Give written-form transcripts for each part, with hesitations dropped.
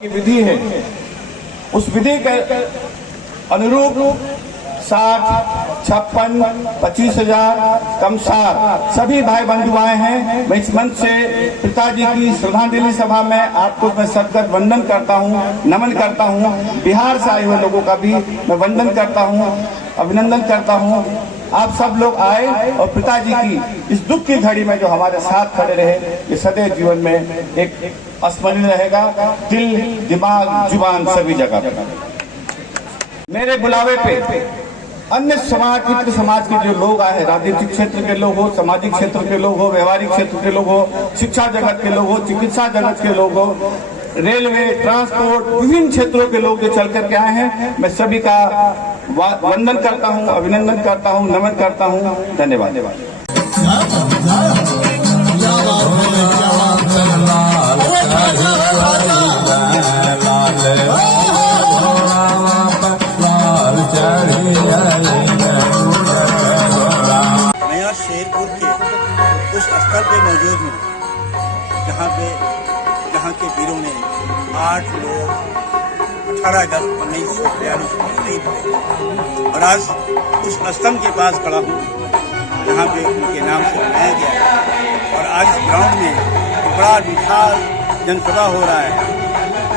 की विधि है, उस विधि के अनुरूप 60, 56, 25,000 कमसार सभी भाई बंधुआएं हैं। मैं इस मंच से पिताजी की श्रद्धांजलि सभा में आपको मैं सदगत वंदन करता हूं, नमन करता हूं। बिहार से आए हुए लोगों का भी मैं वंदन करता हूं, अभिनंदन करता हूं। आप सब लोग आए और पिताजी की इस दुख की घड़ी में जो हमारे साथ खड़े रहे, ये सदैव जीवन में एक स्मरणीय रहेगा, दिल, दिमाग, जुबान सभी जगह। मेरे बुलावे पे अन्य समाज, इतर समाज के जो लोग आए, राजनीतिक क्षेत्र के लोग हो, सामाजिक क्षेत्र के लोग हो, व्यवहारिक क्षेत्र के लोग हो, शिक्षा जगत के लोग हो, चिकित्सा जगत के लोग हो, रेलवे, ट्रांसपोर्ट, विभिन्न क्षेत्रों के लोग जो चल करके आए हैं, मैं सभी का वंदन करता हूं, अभिनंदन करता हूं, नमन करता हूं। धन्यवाद। मैं आज शेरपुर के उस स्थल पे मौजूद हूँ जहाँ के वीरों ने 8 लोग 18 अगस्त 1942 में शहीद हुए और आज उस स्तंभ के पास खड़ा हूँ जहाँ पे उनके नाम से बनाया गया है। और आज इस ग्राउंड में एक बड़ा विशाल जनसभा हो रहा है।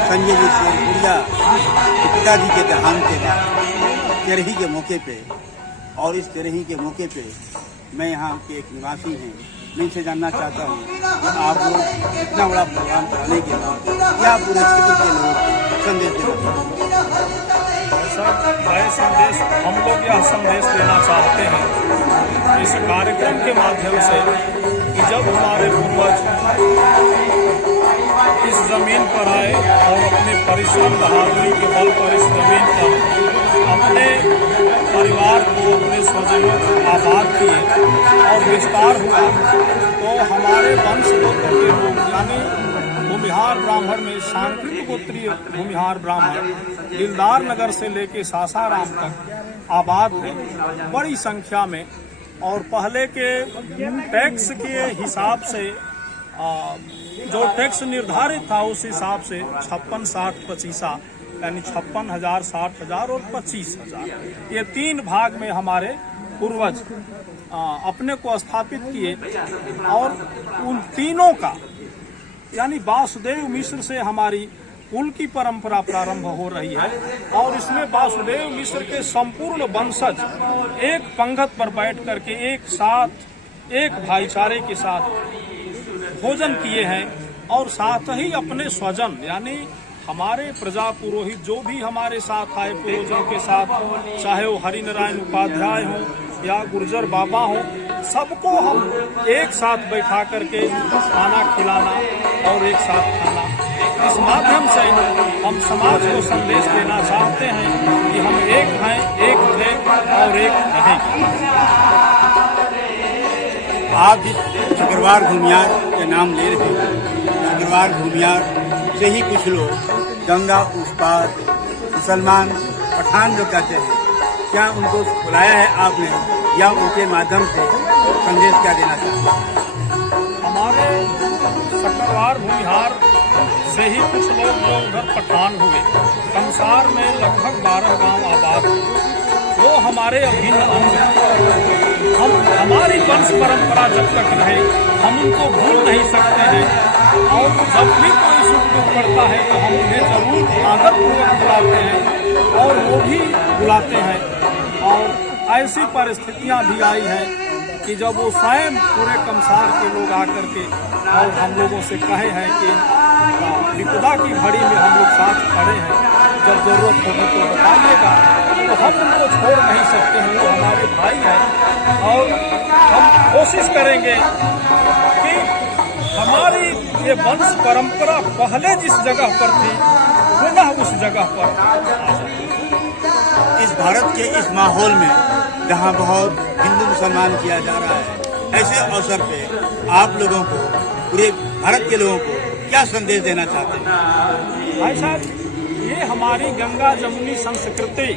संजय जी शेरपुरिया के पिताजी के देहांत के बाद तेरही के मौके पे, और इस तेरही के मौके पे मैं यहाँ के एक निवासी हैं, मैं इनसे जानना चाहता हूँ कि आप लोग इतना बड़ा प्रोग्राम कराने के बाद क्या पूरे क्षेत्र के लोग संदेश देना चाहते हैं? हम लोग यह संदेश देना चाहते हैं इस कार्यक्रम के माध्यम से कि जब हमारे पूर्वज इस जमीन पर आए और अपने परिश्रम बहादुरी के बल पर इस जमीन पर अपने परिवार को, अपने स्वजनों को आबाद किए और विस्तार हुआ, तो हमारे वंश गोत्र के लोग यानी भूमिहार ब्राह्मण में सांकृत गोत्रीय भूमिहार ब्राह्मण दिलदार नगर से लेके सासाराम तक आबाद है बड़ी संख्या में। और पहले के टैक्स के हिसाब से जो टैक्स निर्धारित था उस हिसाब से 56, 60, 25 यानी 56,000, 60,000 और 25,000, ये 3 भाग में हमारे पूर्वज अपने को स्थापित किए। और उन तीनों का यानी वासुदेव मिश्र से हमारी कुल की परंपरा प्रारंभ हो रही है और इसमें वासुदेव मिश्र के संपूर्ण वंशज एक पंगत पर बैठ करके एक साथ एक भाईचारे के साथ भोजन किए हैं। और साथ ही अपने स्वजन यानी हमारे प्रजा पुरोहित जो भी हमारे साथ आए पूर्वजों के साथ, चाहे वो हरिनारायण उपाध्याय हो या गुर्जर बाबा हो, सबको हम एक साथ बैठा करके खाना खिलाना और एक साथ खाना, इस माध्यम से हम समाज को संदेश देना चाहते हैं कि हम एक हैं, एक थे और एक रहेंगे। आप जिस चक्रवार भूमियार के नाम ले रहे हैं, चक्रवार भूमियार से ही कुछ लोग गंगा उस पार मुसलमान पठान जो कहते हैं, क्या उनको बुलाया है आपने या उनके माध्यम से संदेश क्या देना चाहते हैं? हमारे चक्रवार भूमिहार से ही कुछ लोग जो उधर पठान हुए, संसार में लगभग 12 गांव आबाद हुए, वो हमारे अभिन्न अंग हैं। हम हमारी वंश परंपरा जब तक रहे हम उनको भूल नहीं सकते हैं। और जब भी कोई सुख दुख पड़ता है तो हम उन्हें जरूर आदरपूर्वक बुलाते हैं और वो भी बुलाते हैं। और ऐसी परिस्थितियां भी आई हैं कि जब वो स्वयं पूरे कमसार के लोग आकर के और हम लोगों से कहे हैं कि विपदा की घड़ी में हम लोग साथ खड़े हैं, जब जरूरत होगी तो बताइएगा, तो हम उनको छोड़ नहीं सकते हैं, वो हमारे भाई हैं। और हम कोशिश करेंगे कि हमारी ये वंश परंपरा पहले जिस जगह पर थी पुनः उस जगह पर आ जाए। इस भारत के इस माहौल में जहाँ बहुत हिंदू मुसलमान किया जा रहा है, ऐसे अवसर पे आप लोगों को, पूरे भारत के लोगों को क्या संदेश देना चाहते हैं? भाई साहब, ये हमारी गंगा जमुनी संस्कृति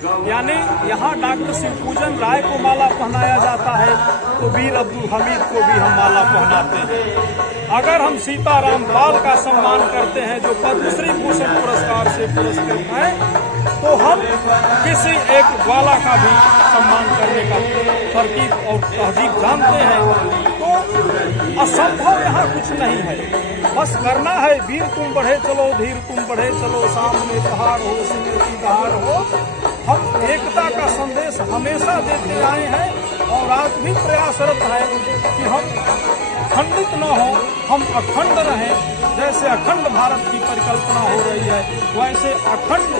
यानी यहाँ डॉक्टर शिवपूजन राय को माला पहनाया जाता है तो वीर अब्दुल हमीद को भी हम माला पहनाते हैं। अगर हम सीताराम लाल का सम्मान करते हैं जो पद्मश्री भूषण पुरस्कार से पुरस्कृत हैं, तो हम किसी एक ग्वाला का भी सम्मान करने का तरकीब और तहजीब जानते हैं। तो असंभव यहाँ कुछ नहीं है, बस करना है। वीर तुम बढ़े चलो, धीर तुम बढ़े चलो, सामने पहाड़ हो सिंह की दहाड़ हो। हम एकता का संदेश हमेशा देते आए हैं और आज भी प्रयासरत है कि हम खंडित न हो, हम अखंड रहें। जैसे अखंड भारत की परिकल्पना हो रही है, वैसे अखंड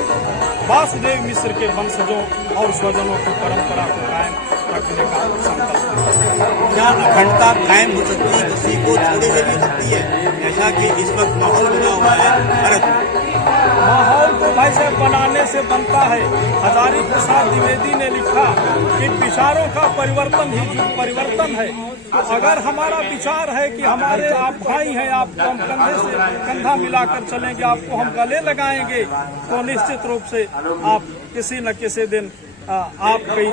वासुदेव मिश्र के वंशजों और स्वजनों की परंपरा को कायम रखने का संकल्प। क्या अखंडता कायम हो सकती है, किसी को छोड़े से भी सकती है, जैसा कि इस वक्त माहौल बना हुआ है भारत में? माहौल को भाई साहब बनाने से बनता है। हजारी प्रसाद द्विवेदी ने लिखा कि विचारों का परिवर्तन ही युग परिवर्तन है। तो अगर हमारा विचार है कि हमारे आप भाई हैं, आपको हम कंधे से कंधा मिलाकर चलेंगे, आपको हम गले लगाएंगे, तो निश्चित रूप से आप किसी न किसी दिन आप कहीं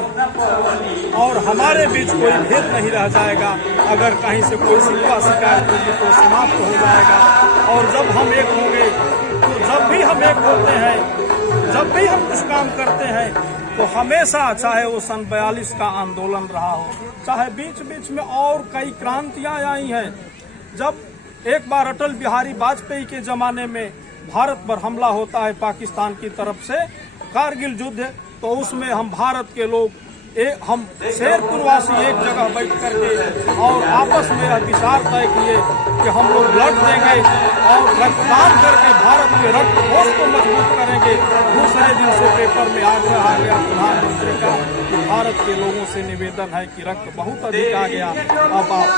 और हमारे बीच कोई भेद नहीं रह जाएगा। अगर कहीं से कोई शिकवा शिकायत होगी तो समाप्त हो जाएगा। और जब हम एक होंगे, जब भी हम एक होते हैं, जब भी हम कुछ काम करते हैं, तो हमेशा, चाहे वो सन 42 का आंदोलन रहा हो, चाहे बीच बीच में और कई क्रांतियां आई हैं। जब एक बार अटल बिहारी वाजपेयी के जमाने में भारत पर हमला होता है पाकिस्तान की तरफ से, कारगिल युद्ध, तो उसमें हम भारत के लोग हम शेरपुरवासी एक जगह बैठ करके और आपस में यह विचार तय किए कि हम लोग लड़ देंगे और रक्तदान करके भारत के रक्त कोष को मजबूत करेंगे। दूसरे दिन से पेपर में आग्रह आ गया प्रधानमंत्री का कि भारत के लोगों से निवेदन है कि रक्त बहुत अधिक आ गया, अब आप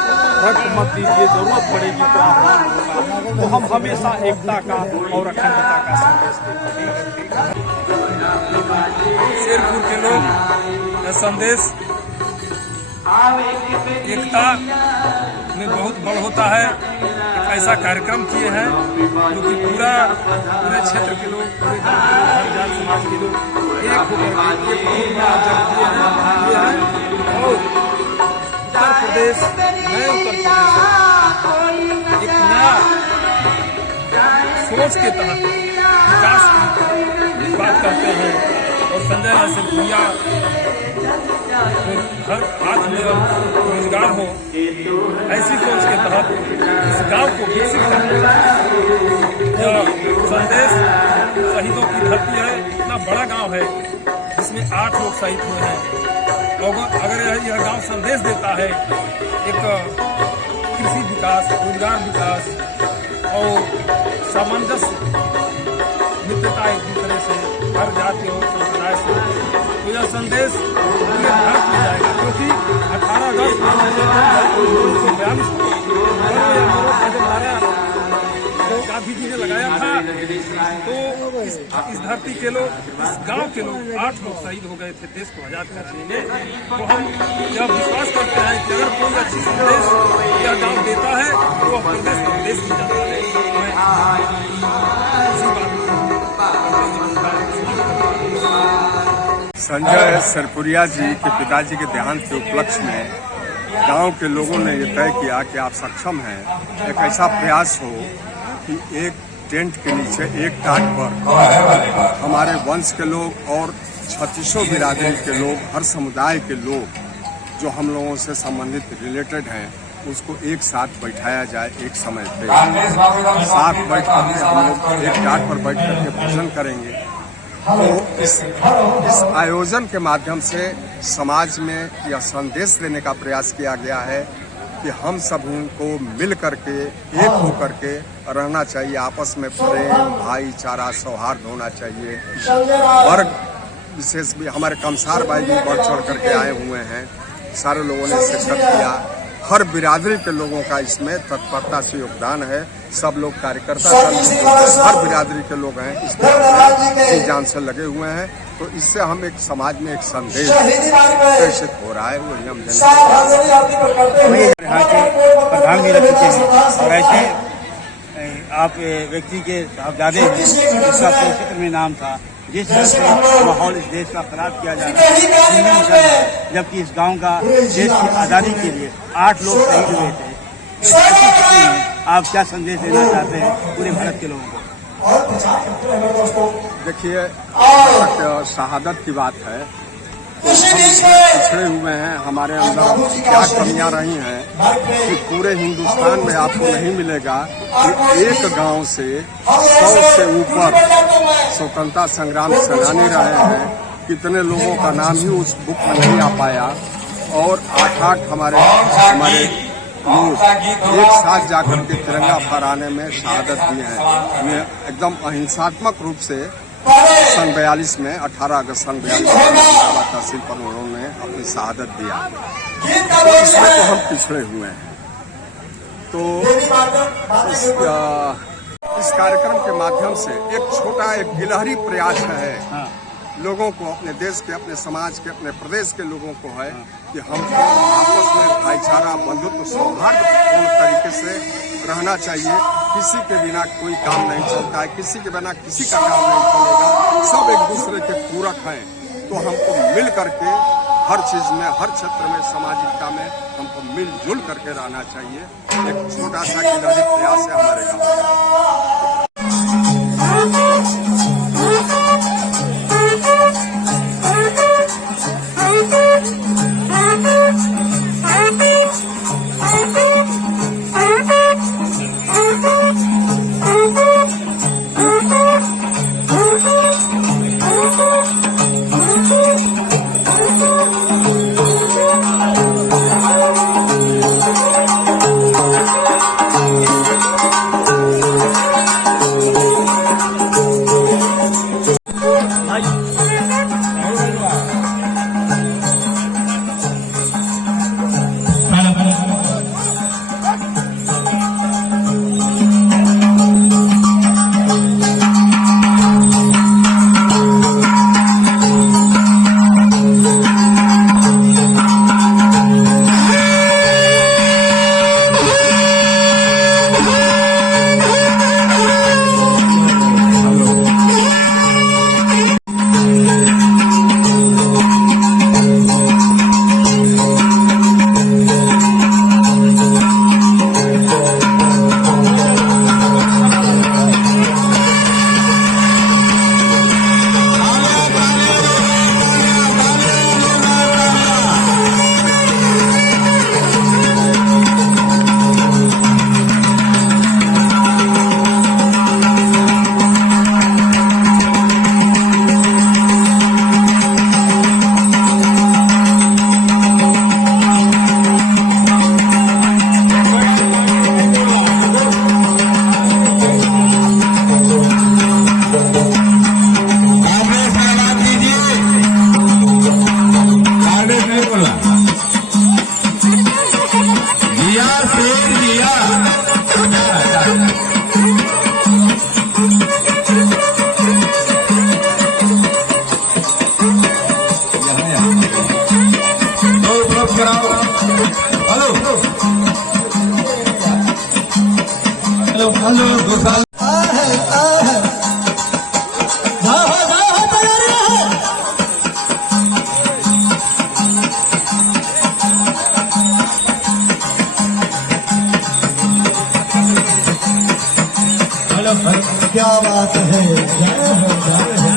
रक्त मत दीजिए, जरूरत पड़ेगी तो आप दान होगा। तो हम हमेशा एकता का और अखंडता का संदेश देते हैं। शेरपुर के लोग संदेश एकता में बहुत बड़ होता है। एक ऐसा कार्यक्रम किए हैं जो कि पूरे क्षेत्र के लोग, पूरे गाँव के लोग, हर जात समाज के लोग एक होकर के एक बहुत बड़ा जग किए हैं। और उत्तर प्रदेश, नए उत्तर प्रदेश एक नया सोच के तहत विकास की बात करते हैं। और संजय लाल सिंधिया हर हाथ में रोजगार हो, ऐसी सोच के तहत इस गांव को विकसित करने का यह संदेश शहीदों की धरती है। इतना बड़ा गांव है जिसमें 8 लोग शहीद हुए हैं। और अगर यह गांव संदेश देता है एक कृषि विकास, रोजगार विकास और सामंजस्य, मित्रता एक दूसरे से, हर जाति और संप्रदाय से, तो यह संदेश पूरे भारत में जाएगा। क्योंकि 18 अगस्त 1942 को जब नारा गांधी जी ने लगाया था, तो इस धरती के लोग, इस गांव के लोग, 8 लोग शहीद हो गए थे देश को आजाद करने में। तो हम यह विश्वास करते हैं कि अगर कोई अच्छी संदेश यह गांव देता है तो वह प्रदेश का देश में जाता है। संजय सरपुरिया जी के पिताजी के देहांत के उपलक्ष्य में गांव के लोगों ने ये तय किया कि आप सक्षम हैं, एक ऐसा प्रयास हो कि एक टेंट के नीचे, एक टाट पर हमारे वंश के लोग और 36 बिरादरी के लोग, हर समुदाय के लोग जो हम लोगों से संबंधित रिलेटेड हैं, उसको एक साथ बैठाया जाए। एक समय पे साथ बैठ करके हम लोग एक टाट पर बैठ करके भोजन करेंगे। तो इस आयोजन के माध्यम से समाज में यह संदेश देने का प्रयास किया गया है कि हम सभी को मिल करके, एक होकर के रहना चाहिए। आपस में प्रेम, भाईचारा, सौहार्द होना चाहिए। वर्ग विशेष भी हमारे कमसार भाई भी बढ़ चढ़ करके आए हुए हैं, सारे लोगों ने शिरकत किया। हर बिरादरी के लोगों का इसमें तत्परता से योगदान है। सब लोग कार्यकर्ता, हर बिरादरी के लोग हैं इसमें जान से लगे हुए हैं। तो इससे हम एक समाज में एक संदेश प्रेषित हो रहा है, वही हम यहाँ के प्रधान भी रह चुके हैं। और ऐसे आप व्यक्ति के साहबजादे हैं जिसका कुरुक्षेत्र में नाम था, जिस तरह से माहौल इस देश का खराब किया जा रहा है, जबकि इस गांव का देश की आज़ादी के लिए 8 लोग शहीद हुए थे। ऐसी स्थिति में आप क्या संदेश देना चाहते हैं पूरे भारत के लोगों को? देखिए, शहादत की बात है तो हम पिछड़े हुए हैं। हमारे अंदर क्या कमियां रही हैं कि पूरे हिंदुस्तान में आपको नहीं मिलेगा कि एक गांव से 100 से ऊपर स्वतंत्रता संग्राम सेनानी रहे हैं। कितने लोगों का नाम ही उस बुक में नहीं आ पाया और 8 हमारे लोग एक साथ जाकर के तिरंगा फहराने में शहादत दी है। ये एकदम अहिंसात्मक रूप से सन 42 में 18 अगस्त सन 42 में तहसील पर उन्होंने अपनी शहादत दिया। तो इसमें तो हम पिछड़े हुए हैं। तो इस कार्यक्रम के माध्यम से एक गिलहरी प्रयास है लोगों को, अपने देश के, अपने समाज के, अपने प्रदेश के लोगों को है कि हमको आपस में भाईचारा, बंधुत्व, सौहार्दपूर्ण तरीके से रहना चाहिए। किसी के बिना कोई काम नहीं चलता है, किसी के बिना किसी का काम नहीं चलेगा। सब एक दूसरे के पूरक हैं। तो हमको मिल करके हर चीज में, हर क्षेत्र में, सामाजिकता में हमको मिलजुल करके रहना चाहिए। एक छोटा सा गिलहरी प्रयास है हमारे गाँव का। क्या बात है, जय हो, जय हो।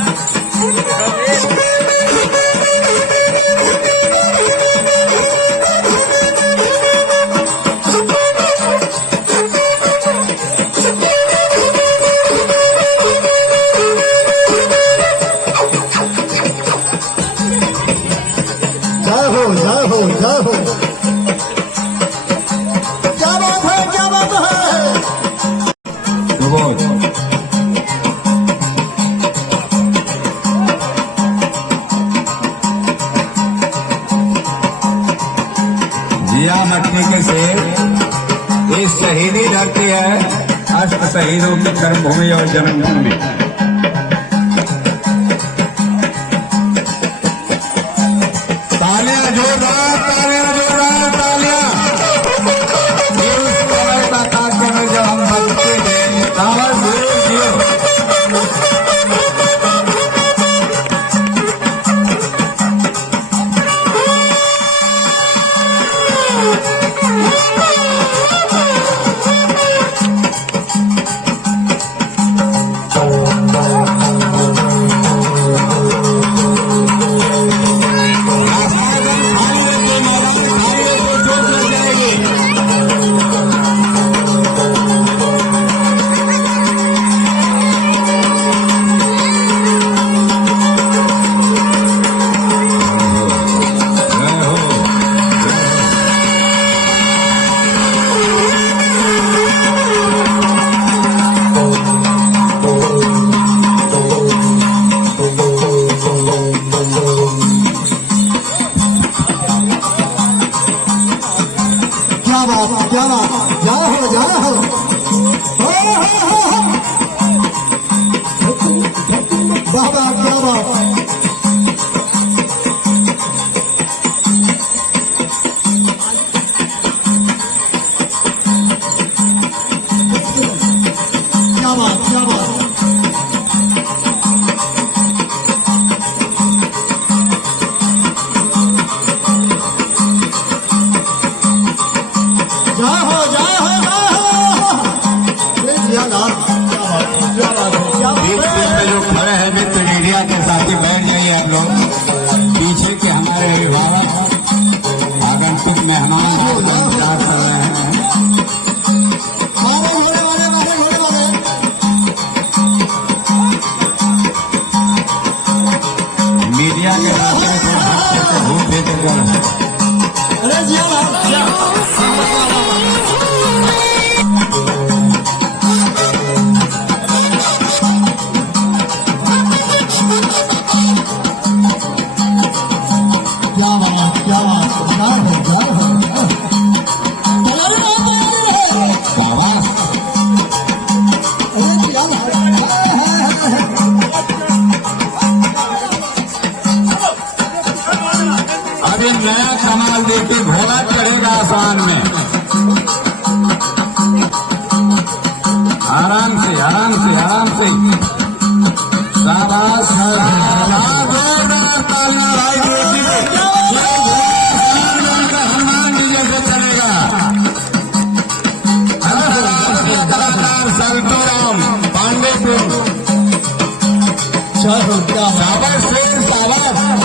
जय हो, जय हो, जय हो। क्या बात है, क्या बात है। जिया मटनी से ये शहीदी धरती है, अष्ट शहीदों की कर्मभूमि और जन्मभूमि। तालियां जोरदार, तालियां जोरदार, तालियां। ये उस समय का कार्यक्रम है जब हम बचते थे। वाह वाह क्या बात। क्या बात क्या बात। जय हो जय हो जय हो। क्या बात क्या बात क्या बात है क्या बीच बात बीच में जो खड़े हैं मित्र मीडिया के साथी बैठ जाइए आप लोग। पीछे के हमारे अभिभावक आगंतुक मेहमान जो इंतजार कर रहे हैं। मारे घोड़े वाले मारे घोड़े वाले। मीडिया के रास्ते में थोड़ा हट के घूम फिर के कर। अरे जिया बात क्या। क्या बात क्या बात क्या है क्या है शाबाश। अरे क्या अब ये नया कमाल देखिए, घोड़ा चढ़ेगा आसान में। आराम से आराम से आराम से। शाबाश हनुमान जी जैसे चलेगा। कलाकार सल्टू राम पांडे सिंह। क्या हो क्या शाबाश शेर शाबाश।